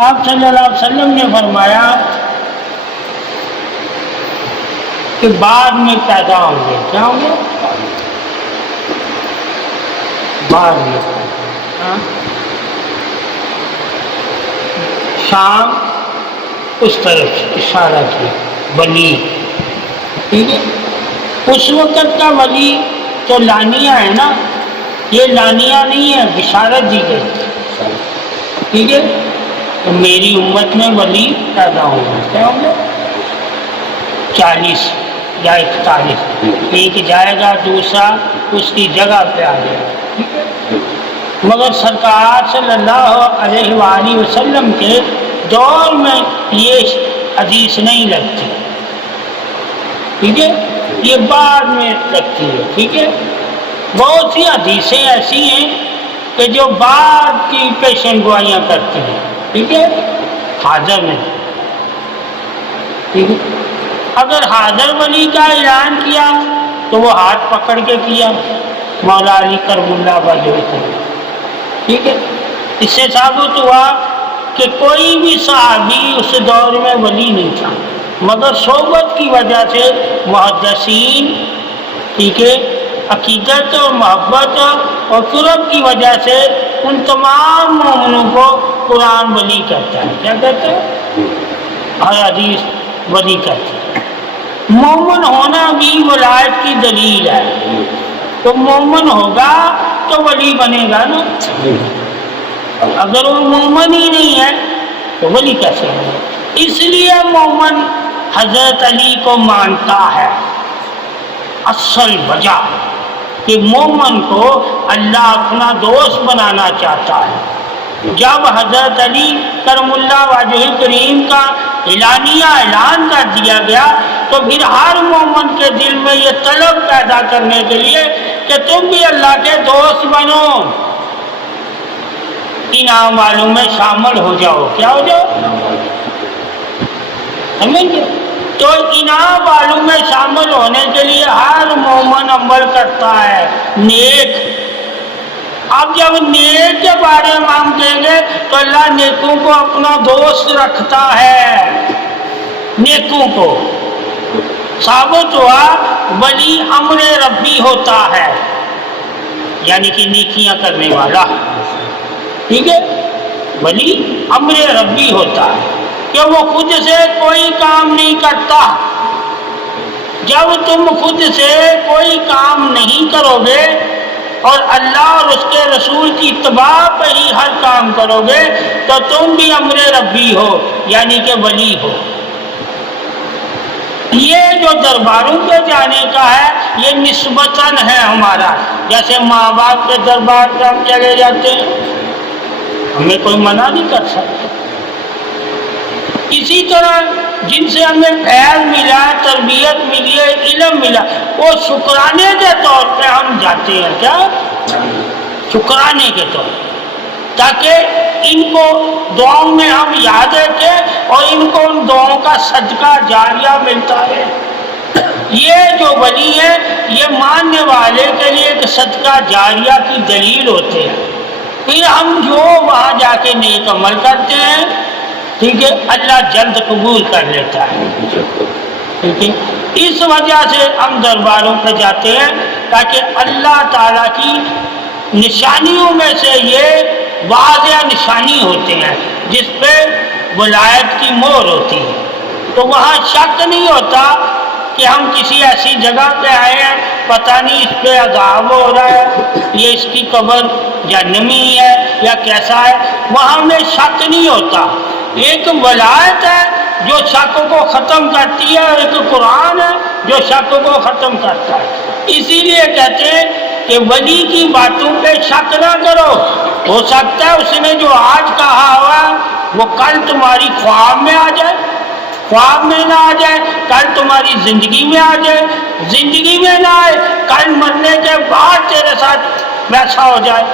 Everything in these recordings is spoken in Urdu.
آپ صلی اللہ علیہ وسلم نے فرمایا کہ بعد میں پیدا ہوں گے. کیا ہوں گے؟ بعد میں. شام اس طرف اشارہ کیا ولی. ٹھیک ہے. اس وقت کا ولی تو لانیہ ہے نا، یہ لانیہ نہیں ہے، بشارت دی گئی. ٹھیک ہے. تو میری امت میں ولی پیدا ہوں گے. کیا ہوں گے؟ 40 یا 41. ایک جائے گا، دوسرا اس کی جگہ پہ آ جائے گا. مگر سرکار صلی اللہ علیہ وآلہ وسلم کے دور میں یہ حدیث نہیں لگتی. ٹھیک ہے. یہ بعد میں لگتی ہے. ٹھیک ہے. بہت سی حدیثیں ایسی ہیں کہ جو بعد کی پیشن گوئیاں کرتی ہیں. ٹھیک ہے. حاضر نہیں. ٹھیک ہے. اگر حاضر ولی کا اعلان کیا تو وہ ہاتھ پکڑ کے کیا، مولا علی کرم اللہ وجہہ. ٹھیک ہے. اس سے ثابت ہوا کہ کوئی بھی صحابی اس دور میں ولی نہیں تھا، مگر صحبت کی وجہ سے محدثین، ٹھیک ہے، عقیدت و محبت اور قرب کی وجہ سے ان تمام مومنوں کو قرآن ولی کرتا ہے. کیا کہتے ہیں؟ ہر حدیث ولی کرتا ہے. مومن ہونا بھی ولایت کی دلیل ہے. تو مومن ہوگا تو ولی بنے گا نا. اگر وہ مومن ہی نہیں ہے تو ولی کیسے ہے؟ اس لیے مومن حضرت علی کو مانتا ہے. اصل وجہ کہ مومن کو اللہ اپنا دوست بنانا چاہتا ہے. جب حضرت علی کرم اللہ وجہ کریم کا اعلانیہ اعلان کر دیا گیا تو پھر ہر مومن کے دل میں یہ طلب پیدا کرنے کے لیے کہ تم بھی اللہ کے دوست بنو، انعام والوں میں شامل ہو جاؤ. کیا ہو جاؤ؟ سمجھے؟ تو انعام والوں میں شامل ہونے کے لیے ہر مومن عمل کرتا ہے نیک. اب جب نیک کے بارے میں ہم کہیں گے تو اللہ نیکوں کو اپنا دوست رکھتا ہے. نیکوں کو ثابت ہوا ولی امر ربی ہوتا ہے، یعنی کہ نیکیاں کرنے والا. ٹھیک ہے. ولی امر ربی ہوتا ہے کہ وہ خود سے کوئی کام نہیں کرتا. جب تم خود سے کوئی کام نہیں کرو گے اور اللہ اور اس کے رسول کی اتباع پہ ہی ہر کام کرو گے تو تم بھی امر ربی ہو، یعنی کہ ولی ہو. یہ جو درباروں پہ جانے کا ہے یہ نسبتاً ہے ہمارا. جیسے ماں باپ کے دربار پہ ہم چلے جاتے ہیں، ہمیں کوئی منع نہیں کر سکتا. اسی طرح جن سے ہمیں فیض ملا، تربیت ملی ہے، علم ملا، وہ شکرانے کے طور پہ ہم جاتے ہیں. کیا؟ شکرانے کے طور پہ، تاکہ ان کو دعاؤں میں ہم یاد رکھیں اور ان کو ان دعاؤں کا صدقہ جاریہ ملتا ہے. یہ جو ولی ہے یہ ماننے والے کے لیے ایک صدقہ جاریہ کی دلیل ہوتے ہیں. پھر ہم جو وہاں جا کے نیک عمل کرتے ہیں، ٹھیک ہے، اللہ جلد قبول کر لیتا ہے. ٹھیک ہے. اس وجہ سے ہم درباروں پہ جاتے ہیں تاکہ اللہ تعالیٰ کی نشانیوں میں سے یہ واضح نشانی ہوتے ہیں جس پہ ولایت کی مہر ہوتی ہے. تو وہاں شک نہیں ہوتا کہ ہم کسی ایسی جگہ پہ آئے ہیں، پتہ نہیں اس پہ عذاب ہو رہا ہے، یہ اس کی قبر جہنمی ہے یا کیسا ہے. وہاں میں شک نہیں ہوتا. ایک ولایت ہے جو شک کو ختم کرتی ہے اور ایک قرآن ہے جو شک کو ختم کرتا ہے. اسی لیے کہتے ہیں کہ ولی کی باتوں پہ شک نہ کرو. ہو سکتا ہے اس نے جو آج کہا ہوا وہ کل تمہاری خواب میں آ جائے، خواب میں نہ آ جائے، کل تمہاری زندگی میں آ جائے، زندگی میں نہ آئے، کل مرنے کے بعد تیرے ساتھ ویسا ہو جائے.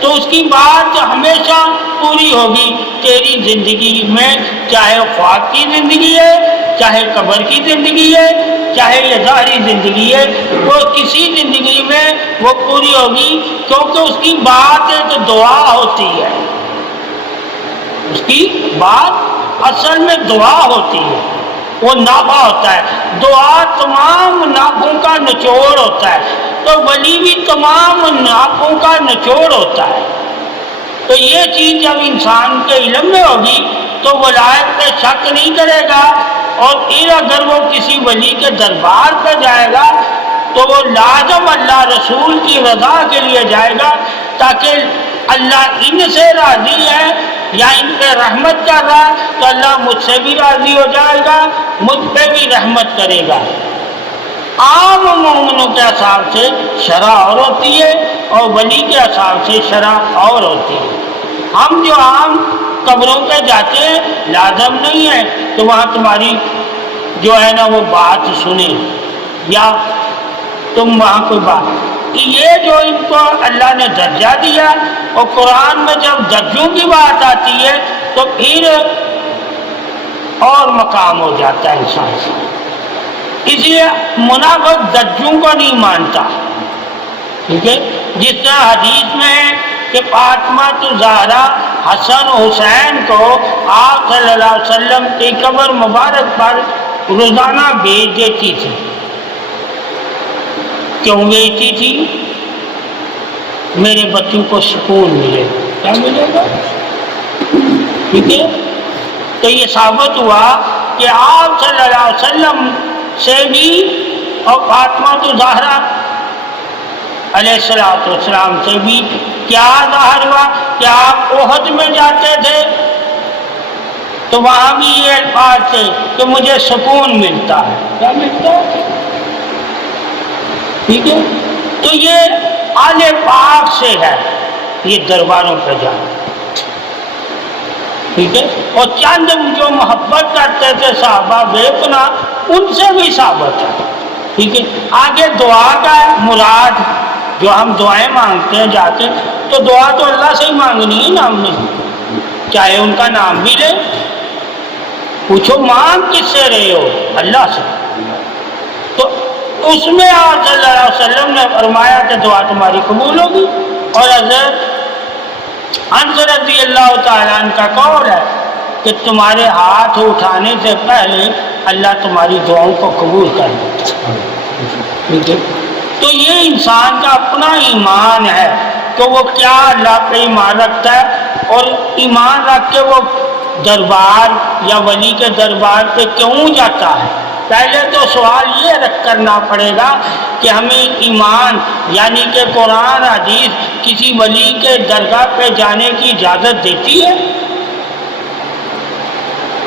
تو اس کی بات ہمیشہ پوری ہوگی تیری زندگی میں، چاہے خواب کی زندگی ہے، چاہے قبر کی زندگی ہے، چاہے یہ ظاہری زندگی ہے، وہ کسی زندگی میں وہ پوری ہوگی، کیونکہ اس کی بات ایک دعا ہوتی ہے. اس کی بات اصل میں دعا ہوتی ہے، وہ نافع ہوتا ہے، دعا تمام نافوں کا نچوڑ ہوتا ہے، تو ولی بھی تمام نافوں کا نچوڑ ہوتا ہے۔ تو یہ چیز جب انسان کے علم میں ہوگی تو ولایت پہ شک نہیں کرے گا، اور پھر اگر وہ کسی ولی کے دربار پہ جائے گا تو وہ لازم اللہ رسول کی رضا کے لیے جائے گا، تاکہ اللہ ان سے راضی ہے یا ان پہ رحمت کر رہا ہے تو اللہ مجھ سے بھی راضی ہو جائے گا، مجھ پہ بھی رحمت کرے گا۔ عام مومنوں کے حساب سے شرع اور ہوتی ہے اور ولی کے حساب سے شرع اور ہوتی ہے۔ ہم جو عام قبروں پہ جاتے ہیں لازم نہیں ہے کہ وہاں تمہاری جو ہے نا وہ بات سنیں یا تم وہاں کوئی بات، کہ یہ جو ان کو اللہ نے درجہ دیا، اور قرآن میں جب درجوں کی بات آتی ہے تو پھر اور مقام ہو جاتا ہے انسان سے۔ اس لیے منافق درجوں کو نہیں مانتا، ٹھیک ہے؟ جس طرح حدیث میں ہے کہ فاطمہ الزہرا حسن حسین کو آپ صلی اللہ علیہ وسلم کی قبر مبارک پر روزانہ بھیج دیتی تھی۔ کیوں بھیجتی تھی؟ میرے بچوں کو سکون ملے۔ کیا ملے گا؟ ٹھیک ہے؟ تو یہ ثابت ہوا کہ آپ صلی اللہ علیہ وسلم سے بھی اور فاطمہ الزہرا علیہ السلام سے بھی کیا ظاہر ہوا کہ آپ احد میں جاتے تھے تو وہاں بھی یہ الفاظ تھے کہ مجھے سکون ملتا ہے۔ کیا ملتا ہے؟ ٹھیک ہے؟ تو یہ آل پاک سے ہے یہ درباروں پہ جانا، ٹھیک ہے؟ اور چند جو محبت کرتے تھے صحابہ بے پناہ، ان سے بھی ثابت ہے، ٹھیک ہے؟ آگے دعا کا مراد جو ہم دعائیں مانگتے ہیں جا کے، تو دعا تو اللہ سے ہی مانگنی ہے نا ہم نے، چاہے ان کا نام بھی لے۔ پوچھو مانگ کس سے رہے ہو؟ اللہ سے۔ تو اس میں آپ صلی اللہ علیہ وسلم نے فرمایا کہ دعا تمہاری قبول ہوگی، اور حضرت انس رضی اللہ تعالیٰ عنہ کا قول ہے کہ تمہارے ہاتھ اٹھانے سے پہلے اللہ تمہاری دعاؤں کو قبول کر لیتا ہے۔ تو یہ انسان کا اپنا ایمان ہے کہ وہ کیا اللہ پہ ایمان رکھتا ہے، اور ایمان رکھ کے وہ دربار یا ولی کے دربار پہ کیوں جاتا ہے۔ پہلے تو سوال یہ کرنا پڑے گا کہ ہمیں ایمان یعنی کہ قرآن حدیث کسی ولی کے درگاہ پہ جانے کی اجازت دیتی ہے؟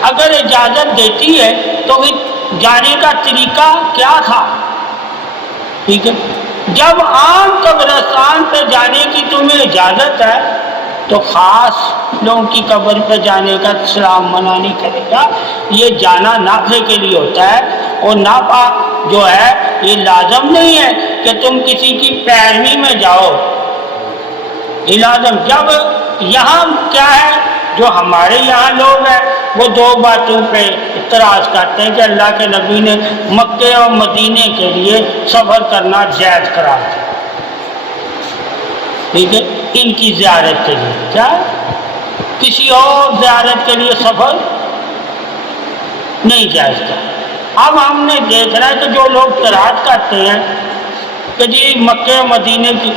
اگر اجازت دیتی ہے تو پھر جانے کا طریقہ کیا تھا؟ ٹھیک ہے؟ جب عام قبرستان پہ جانے کی تمہیں اجازت ہے تو خاص لوگوں کی قبر پہ جانے کا اسلام منع نہیں کرے گا۔ یہ جانا نافع کے لیے ہوتا ہے، اور نافع جو ہے یہ لازم نہیں ہے کہ تم کسی کی پیروی میں جاؤ، یہ لازم۔ جب یہاں کیا ہے جو ہمارے یہاں لوگ ہیں وہ دو باتوں پہ اعتراض کرتے ہیں کہ اللہ کے نبی نے مکے اور مدینے کے لیے سفر کرنا جائز قرار دیا، ٹھیک ہے؟ ان کی زیارت کے لیے، کیا کسی اور زیارت کے لیے سفر نہیں جائز تھا۔ اب ہم نے دیکھنا ہے کہ جو لوگ اعتراض کرتے ہیں کہ جی مکے اور مدینے کی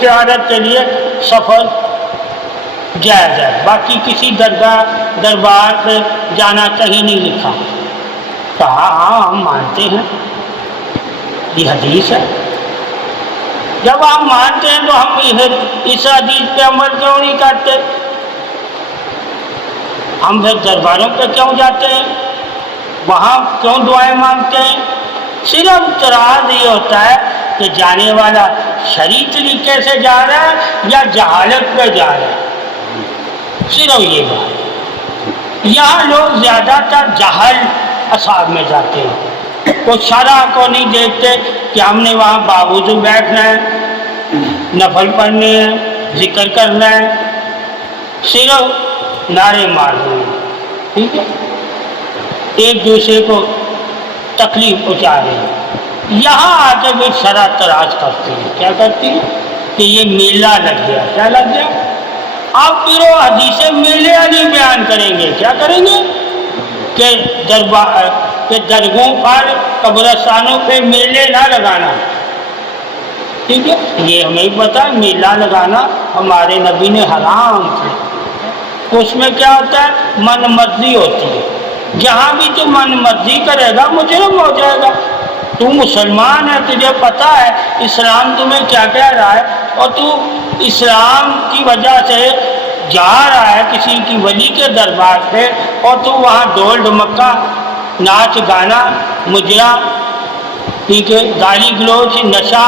زیارت کے لیے سفر جائز ہے، باقی کسی دربار پہ جانا کہیں نہیں لکھا، کہا ہاں ہم مانتے ہیں، یہ حدیث ہے۔ جب ہم مانتے ہیں تو ہم اس حدیث پہ عمل کیوں نہیں کرتے؟ ہم پھر درباروں پہ کیوں جاتے ہیں؟ وہاں کیوں دعائیں مانگتے ہیں؟ صرف اعتراض یہ ہوتا ہے کہ جانے والا شرعی طریقے سے جا رہا ہے یا جہالت پہ جا رہا ہے، صرف یہ بات۔ یہاں لوگ زیادہ تر جہل اصحاب میں جاتے ہیں، وہ شرع کو نہیں دیکھتے کہ ہم نے وہاں باوضو بیٹھنا ہے، نفل پڑھنے ہیں، ذکر کرنا ہے، صرف نعرے مارنے ہیں، ٹھیک ہے؟ ایک دوسرے کو تکلیف پہنچا رہے ہیں۔ یہاں آ کے بھی شرع تراش کرتے ہیں، کیا کرتی ہے کہ یہ میلہ لگ گیا، کیا لگ گیا؟ اب پھر وہ حدیث میلے والی بیان کریں گے. کیا کریں گے کہ درگاہوں پر قبرستانوں پہ میلے نہ لگانا. ٹھیک ہے, یہ ہمیں پتا میلہ لگانا ہمارے نبی نے حرام کیا. اس میں کیا ہوتا ہے, من مرضی ہوتی ہے. جہاں بھی تو من مرضی کرے گا مجرم ہو جائے گا. تو مسلمان ہے, تجھے پتا ہے اسلام تمہیں کیا کہہ رہا ہے, اور تو اسلام کی وجہ سے جا رہا ہے کسی کی ولی کے دربار پہ, اور تو وہاں ڈھول ڈھمکا ناچ گانا مجرا, ٹھیک ہے, گالی گلوچ نشہ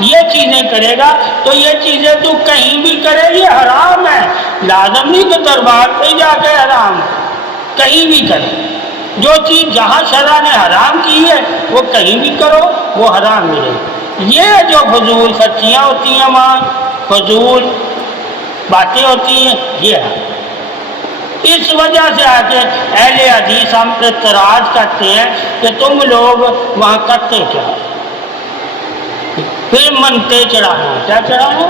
یہ چیزیں کرے گا, تو یہ چیزیں تو کہیں بھی کرے یہ حرام ہے. لازم نہیں کہ دربار پہ جا کے حرام, کہیں بھی کرے. جو چیز جہاں شرع نے حرام کی ہے وہ کہیں بھی کرو وہ حرام ملے. یہ جو فضول خرچیاں ہوتی ہیں وہاں, فضول باتیں ہوتی ہیں, یہ ہے. اس وجہ سے آ کے اہل حدیث ہم پہ اعتراض کرتے ہیں کہ تم لوگ وہاں کرتے کیا. پھر منتے چڑھانا, کیا چڑھانا,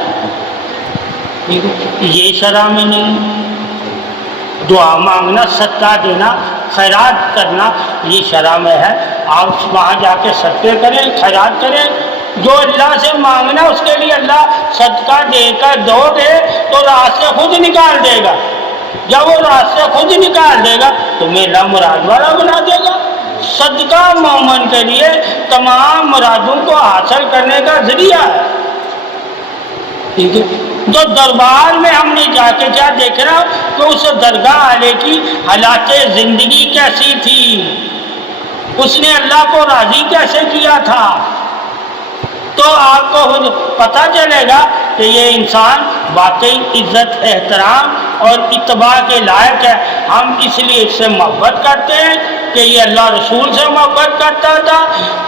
یہ شرع میں نہیں. دعا مانگنا, صدقہ دینا, خیرات کرنا یہ شرع میں ہے. آپ وہاں جا کے صدقے کریں, خیرات کریں. جو اللہ سے مانگنا اس کے لیے اللہ صدقہ دے کر دو گے تو راستے خود نکال دے گا. جب وہ راستے خود نکال دے گا تو میرا مراد والا بنا دے گا. صدقہ مومن کے لیے تمام مرادوں کو حاصل کرنے کا ذریعہ ہے. ٹھیک ہے, تو دربار میں ہم نے جا کے کیا دیکھنا کہ اس درگاہ والے کی حالات زندگی کیسی تھی, اس نے اللہ کو راضی کیسے کیا تھا. تو آپ کو خود پتہ چلے گا کہ یہ انسان واقعی عزت احترام اور اتباع کے لائق ہے. ہم اس لیے اس سے محبت کرتے ہیں کہ یہ اللہ رسول سے محبت کرتا تھا.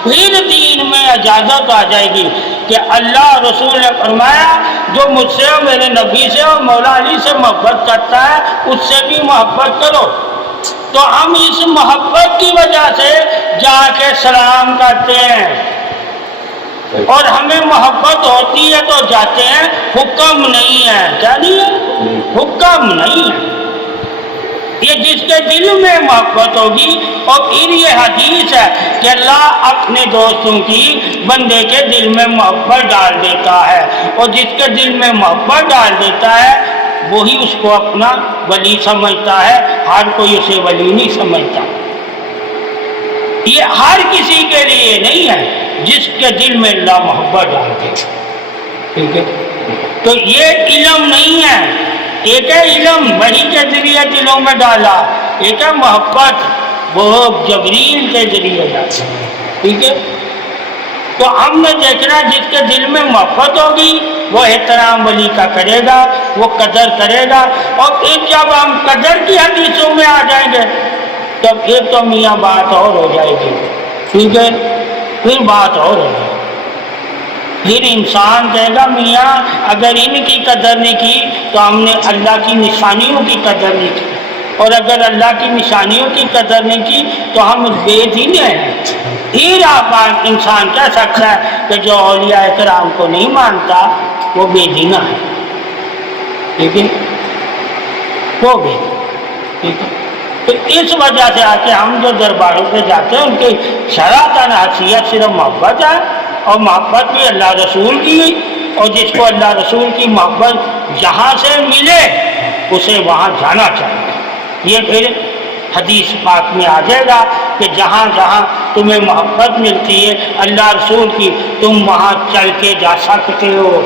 پھر دین میں اجازت آ جائے گی کہ اللہ رسول نے فرمایا جو مجھ سے اور میرے نبی سے اور مولا علی سے محبت کرتا ہے اس سے بھی محبت کرو. تو ہم اس محبت کی وجہ سے جا کے سلام کرتے ہیں, اور ہمیں محبت ہوتی ہے تو جاتے ہیں. حکم نہیں ہے, کیا نہیں ہے, حکم نہیں ہے. یہ جس کے دل میں محبت ہوگی. اور پھر یہ حدیث ہے کہ اللہ اپنے دوستوں کی بندے کے دل میں محبت ڈال دیتا ہے, اور جس کے دل میں محبت ڈال دیتا ہے وہی اس کو اپنا ولی سمجھتا ہے. ہر کوئی اسے ولی نہیں سمجھتا. یہ ہر کسی کے لیے نہیں ہے جس کے دل میں اللہ محبت ڈال دے. ٹھیک ہے, تو یہ علم نہیں ہے. ایک ہے علم وحی کے ذریعے دلوں میں ڈالا, ایک ہے محبت وہ جبریل کے ذریعے ڈالا. ٹھیک ہے, تو ہم نے دیکھنا جس کے دل میں محبت ہوگی وہ احترام ولی کا کرے گا, وہ قدر کرے گا. اور پھر جب ہم قدر کی حدیثوں میں آ جائیں گے تب ایک تو میاں بات اور ہو جائے گی. ٹھیک ہے, پھر بات اور ہو جائے گی. پھر انسان کہے گا میاں اگر ان کی قدر نہیں کی تو ہم نے اللہ کی نشانیوں کی قدر نہیں کی, اور اگر اللہ کی نشانیوں کی قدر نہیں کی تو ہم بے دین ہیں. پھر آپ انسان کہہ سکتا ہے کہ جو اولیاء کرام کو نہیں مانتا وہ بے دینہ ہے. ٹھیک ہے, وہ بے دین. ٹھیک ہے, تو اس وجہ سے آ کے ہم جو درباروں پہ جاتے ہیں ان کی شرعاً حیثیت صرف محبت ہے, اور محبت بھی اللہ رسول کی, اور جس کو اللہ رسول کی محبت جہاں سے ملے اسے وہاں جانا چاہیے. یہ پھر حدیث پاک میں آ جائے گا کہ جہاں جہاں تمہیں محبت ملتی ہے اللہ رسول کی تم وہاں چل کے جا سکتے ہو.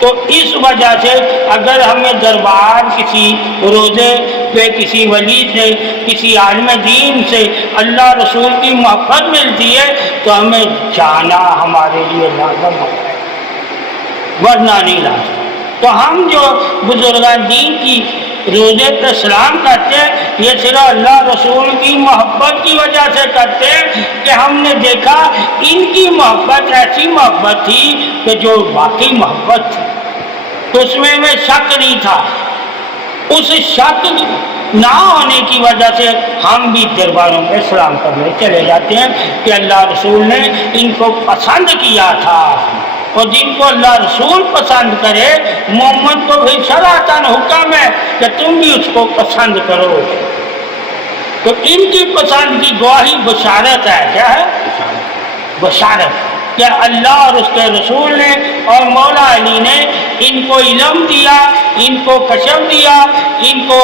تو اس وجہ سے اگر ہمیں دربار کسی روزے پہ کسی ولی سے کسی عالم دین سے اللہ رسول کی محبت ملتی ہے تو ہمیں جانا ہمارے لیے لازم ہے, ورنہ نہیں لازم. تو ہم جو بزرگان دین کی روزے پہ سلام کرتے ہیں یہ صرف اللہ رسول کی محبت کی وجہ سے کرتے ہیں کہ ہم نے دیکھا ان کی محبت ایسی محبت تھی کہ جو واقعی محبت تھی, تو اس میں شک نہیں تھا. اس شک نہ ہونے کی وجہ سے ہم بھی درباروں پہ سلام کرنے چلے جاتے ہیں کہ اللہ رسول نے ان کو پسند کیا تھا. اور جن کو اللہ رسول پسند کرے، محمد کو بھی شرعتاً حکم ہے کہ تم بھی اس کو پسند کرو۔ تو ان کی پسند کی گواہی بشارت ہے۔ کیا ہے؟ بشارت کہ اللہ اور اس کے رسول نے اور مولا علی نے ان کو علم دیا، ان کو کشف دیا، ان کو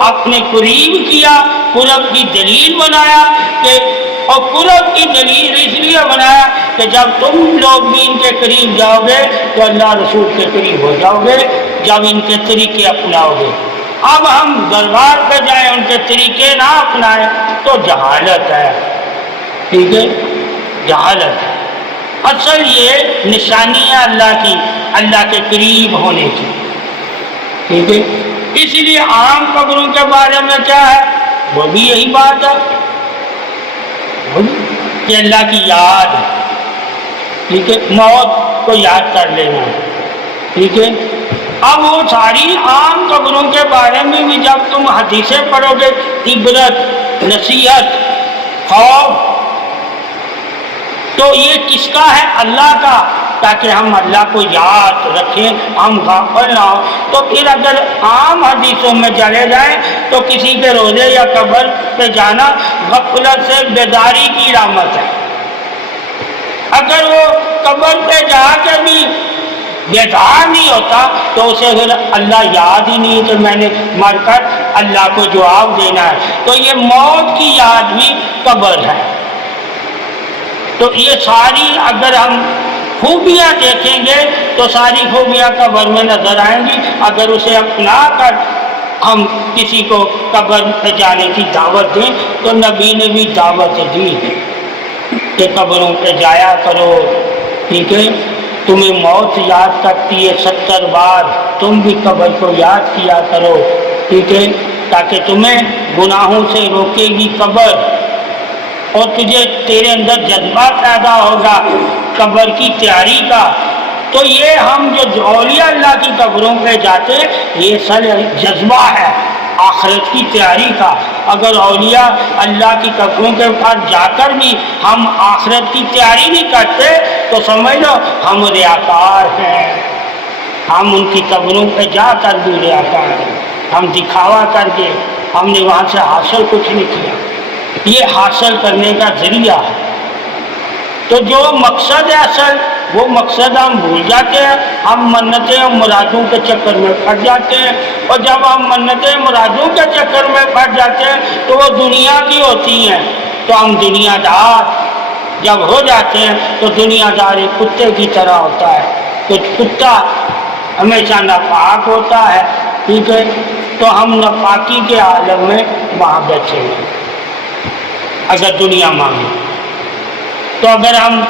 اپنے قریب کیا، قرب کی دلیل بنایا کہ، اور قرب کی دلیل اس لیے بنایا کہ جب تم لوگ بھی ان کے قریب جاؤ گے تو اللہ رسول کے قریب ہو جاؤ گے، جب ان کے طریقے اپناؤ گے۔ اب ہم دربار پہ جائیں ان کے طریقے نہ اپنائیں تو جہالت ہے۔ ٹھیک ہے؟ جہالت ہے۔ اصل یہ نشانی ہے اللہ کی، اللہ کے قریب ہونے کی۔ ٹھیک ہے؟ اس لیے عام قبروں کے بارے میں کیا ہے؟ وہ بھی یہی بات ہے کہ اللہ کی یاد ہے۔ ٹھیک ہے؟ موت کو یاد کر لینا۔ ٹھیک ہے؟ اب وہ ساری عام قبروں کے بارے میں بھی جب تم حدیثیں پڑھو گے، عبرت، نصیحت، خوف، تو یہ کس کا ہے؟ اللہ کا، تاکہ ہم اللہ کو یاد رکھیں، ہم غافل نہ ہوں۔ تو پھر اگر عام حدیثوں میں چلے جائیں تو کسی کے روزے یا قبر پہ جانا غفلت سے بیداری کی علامت ہے۔ اگر وہ قبر پہ جا کے بھی بیدار نہیں ہوتا تو اسے پھر اللہ یاد ہی نہیں کہ میں نے مر کر اللہ کو جواب دینا ہے۔ تو یہ موت کی یاد بھی قبر ہے۔ تو یہ ساری اگر ہم خوبیاں دیکھیں گے تو ساری خوبیاں قبر میں نظر آئیں گی۔ اگر اسے اپنا کر ہم کسی کو قبر پہ جانے کی دعوت دیں تو نبی نے بھی دعوت دی کہ قبروں پہ جایا کرو۔ ٹھیک ہے؟ تمہیں موت یاد کرتی ہے 70 بار، تم بھی قبر کو یاد کیا کرو۔ ٹھیک ہے؟ تاکہ تمہیں گناہوں سے روکے گی قبر، اور تجھے تیرے اندر جذبہ پیدا ہوگا قبر کی تیاری کا۔ تو یہ ہم جو اولیاء اللہ کی قبروں پہ جاتے، یہ سر جذبہ ہے آخرت کی تیاری کا۔ اگر اولیاء اللہ کی قبروں کے پاس جا کر بھی ہم آخرت کی تیاری نہیں کرتے تو سمجھ لو ہم ریاکار ہیں۔ ہم ان کی قبروں پہ جا کر بھی ریاکار ہیں، ہم دکھاوا کر کے ہم نے وہاں سے حاصل کچھ نہیں کیا۔ یہ حاصل کرنے کا ذریعہ ہے۔ تو جو مقصد ہے اصل، وہ مقصد ہم بھول جاتے ہیں۔ ہم منتیں اور مرادوں کے چکر میں پھٹ جاتے ہیں، اور جب ہم منتیں مرادوں کے چکر میں پھٹ جاتے ہیں تو وہ دنیا کی ہوتی ہیں۔ تو ہم دنیا دار جب ہو جاتے ہیں تو دنیا دار ایک کتے کی طرح ہوتا ہے۔ تو کتا ہمیشہ ناپاک ہوتا ہے۔ ٹھیک ہے؟ تو ہم ناپاکی کے عالم میں وہاں بیٹھے ہیں اگر دنیا مانگے۔ تو اگر ہم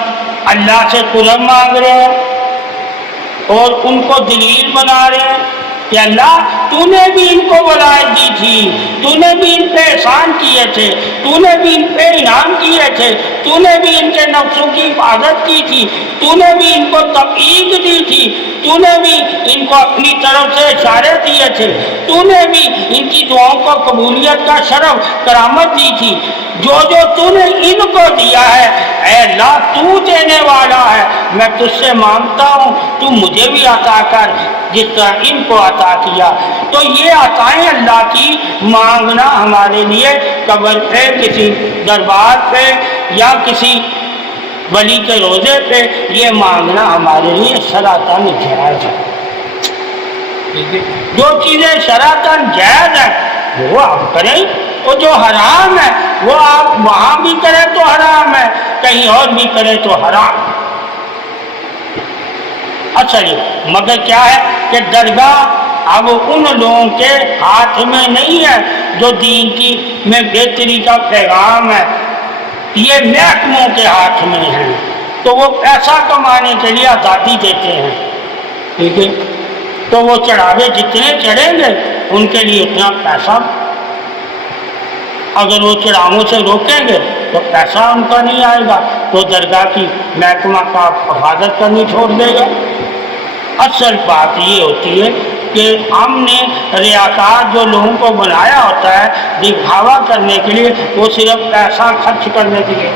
اللہ سے قرب مانگ رہے ہیں اور ان کو دلیل بنا رہے ہیں کہ اللہ تو نے بھی ان کو ولایت دی تھی، تو نے بھی ان پہ احسان کیے تھے، تو نے بھی ان پہ انعام کیے تھے، تو نے بھی ان کے نفسوں کی حفاظت کی تھی، تو نے بھی ان کو تفعیض دی تھی، تو نے بھی ان کو اپنی طرف سے اشارے دیے تھے، تو نے بھی ان کی دعاؤں کو قبولیت کا شرف کرامت دی تھی۔ جو جو تو نے ان کو دیا ہے اے اللہ تو دینے والا ہے، میں تجھ سے مانگتا ہوں تو مجھے بھی عطا کر جس طرح ان کو عطا کیا۔ تو یہ عطائیں اللہ کی مانگنا ہمارے لیے قبر پہ، کسی دربار پہ یا کسی ولی کے روزے پہ یہ مانگنا ہمارے لیے شرعتاً جائز ہے۔ جو چیزیں شرعتاً جائز ہیں وہ آپ کریں، اور جو حرام ہے وہ آپ وہاں بھی کریں تو حرام ہے، کہیں اور بھی کریں تو حرام۔ اچھا جی، مگر کیا ہے کہ درگاہ اب ان لوگوں کے ہاتھ میں نہیں ہے جو دین کی میں بہتری کا پیغام ہے، یہ محکموں کے ہاتھ میں ہیں۔ تو وہ پیسہ کمانے کے لیے آزادی دیتے ہیں۔ ٹھیک ہے؟ تو وہ چڑھاوے جتنے چڑھیں گے ان کے لیے اتنا پیسہ، اگر وہ چڑھاووں سے روکیں گے تو پیسہ ان کا نہیں آئے گا، تو درگاہ کی محکمہ کا حفاظت کرنی چھوڑ دے گا۔ اصل بات یہ ہوتی ہے کہ ہم نے ریاکار جو لوگوں کو بنایا ہوتا ہے دکھاوا کرنے کے لیے، وہ صرف پیسہ خرچ کرنے کے لیے،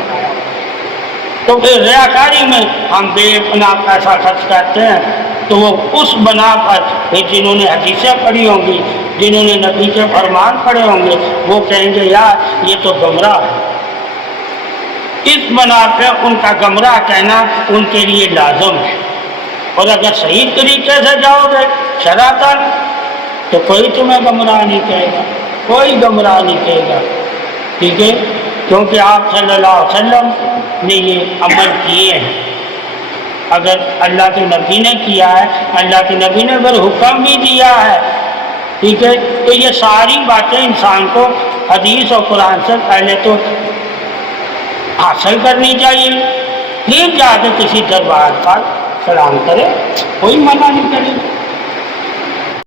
تو پھر ریاکاری میں ہم بے پناہ پیسہ خرچ کرتے ہیں، تو وہ اس بنا پر پھر جنہوں نے حدیثیں پڑھی ہوں گی، جنہوں نے نبی کے فرمان پڑھے ہوں گے، وہ کہیں گے یار یہ تو گمراہ ہے۔ اس بنا پہ ان کا گمراہ کہنا ان کے لیے لازم ہے۔ اور اگر صحیح طریقے سے جاؤ گے شرعاً تو کوئی تمہیں گمراہ نہیں کہے گا، کوئی گمراہ نہیں کہے گا، ٹھیک ہے، کیونکہ آپ صلی اللہ علیہ وسلم نے یہ عمل کیے ہیں۔ اگر اللہ کے نبی نے کیا ہے، اللہ کے نبی نے اگر حکم بھی دیا ہے، ٹھیک ہے، تو یہ ساری باتیں انسان کو حدیث اور قرآن سے پہلے تو حاصل کرنی چاہیے، پھر جا کے کسی دربار پر سلام کرے، کوئی منع نہیں کرے گا۔